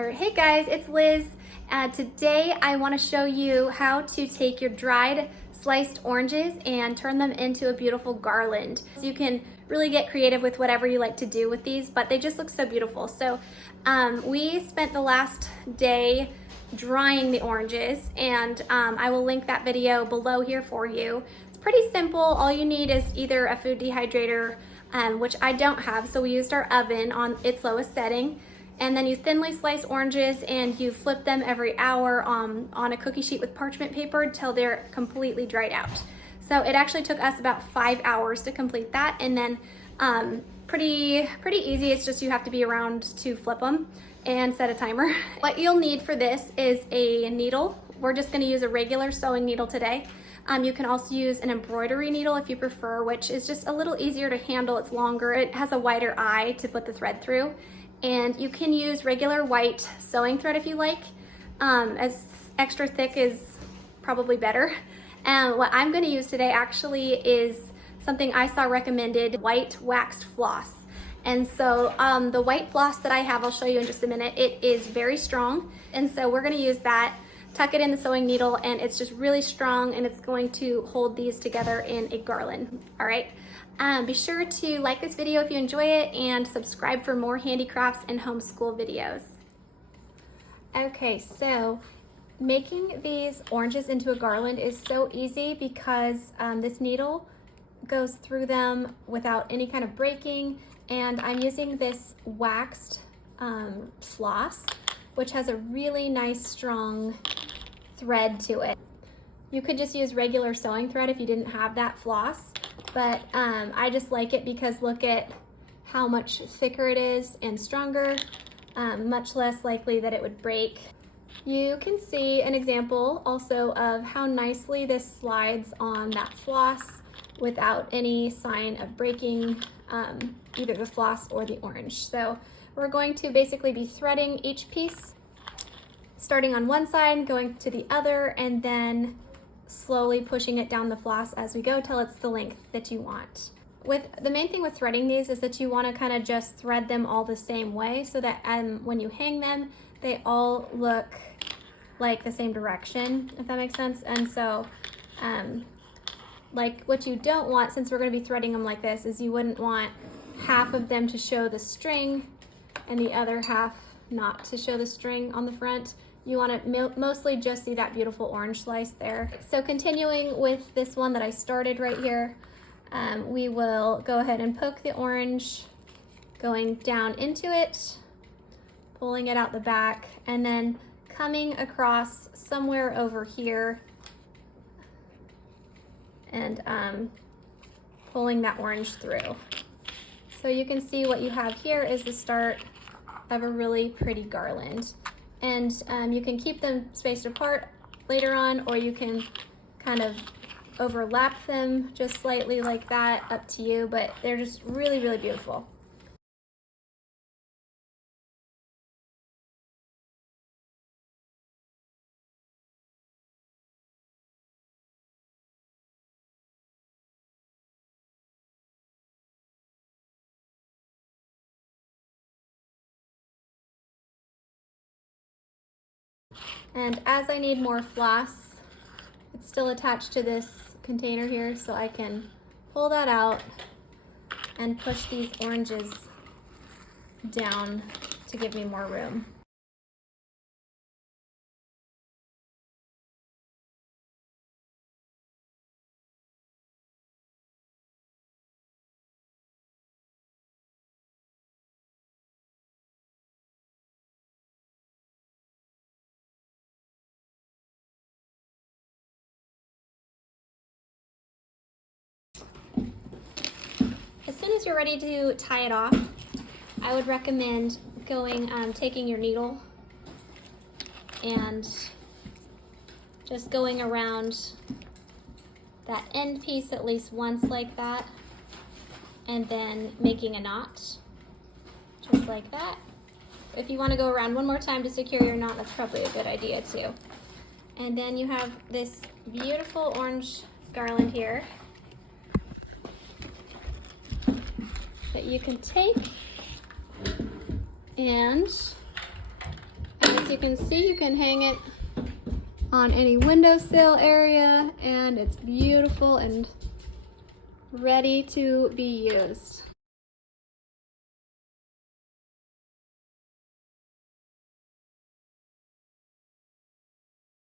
All right, hey guys, it's Liz. Today I want to show you how to take your dried sliced oranges and turn them into a beautiful garland. So you can really get creative with whatever you like to do with these, but they just look so beautiful. So we spent the last day drying the oranges, and I will link that video below here for you. It's pretty simple. All you need is either a food dehydrator, which I don't have, so we used our oven on its lowest setting. And then you thinly slice oranges and you flip them every hour on a cookie sheet with parchment paper until they're completely dried out. So it actually took us about 5 hours to complete that, and then pretty easy. It's just you have to be around to flip them and set a timer. What you'll need for this is a needle. We're just gonna use a regular sewing needle today. You can also use an embroidery needle if you prefer, which is just a little easier to handle. It's longer, it has a wider eye to put the thread through. And you can use regular white sewing thread if you like. As extra thick is probably better. And what I'm gonna use today actually is something I saw recommended, white waxed floss. And so the white floss that I have, I'll show you in just a minute, it is very strong. And so we're gonna use that, tuck it in the sewing needle, and it's just really strong, and it's going to hold these together in a garland, all right? Be sure to like this video if you enjoy it, and subscribe for more handicrafts and homeschool videos. Okay, so making these oranges into a garland is so easy because this needle goes through them without any kind of breaking, and I'm using this waxed floss, which has a really nice strong thread to it. You could just use regular sewing thread if you didn't have that floss, but I just like it because look at how much thicker it is and stronger, much less likely that it would break. You can see an example also of how nicely this slides on that floss without any sign of breaking either the floss or the orange. So we're going to basically be threading each piece, starting on one side, going to the other, and then slowly pushing it down the floss as we go till it's the length that you want. The main thing with threading these is that you want to kind of just thread them all the same way so that when you hang them, they all look like the same direction, if that makes sense. And so like what you don't want, since we're going to be threading them like this, is you wouldn't want half of them to show the string and the other half not to show the string on the front. You want to mostly just see that beautiful orange slice there. So continuing with this one that I started right here, we will go ahead and poke the orange, going down into it, pulling it out the back, and then coming across somewhere over here and pulling that orange through. So you can see what you have here is the start of a really pretty garland. And you can keep them spaced apart later on, or you can kind of overlap them just slightly like that, up to you, but they're just really, really beautiful. And as I need more floss, it's still attached to this container here, so I can pull that out and push these oranges down to give me more room. As soon as you're ready to tie it off, I would recommend taking your needle and just going around that end piece at least once like that, and then making a knot, just like that. If you want to go around one more time to secure your knot, that's probably a good idea too. And then you have this beautiful orange garland here that you can take and you can see, you can hang it on any windowsill area, and it's beautiful and ready to be used.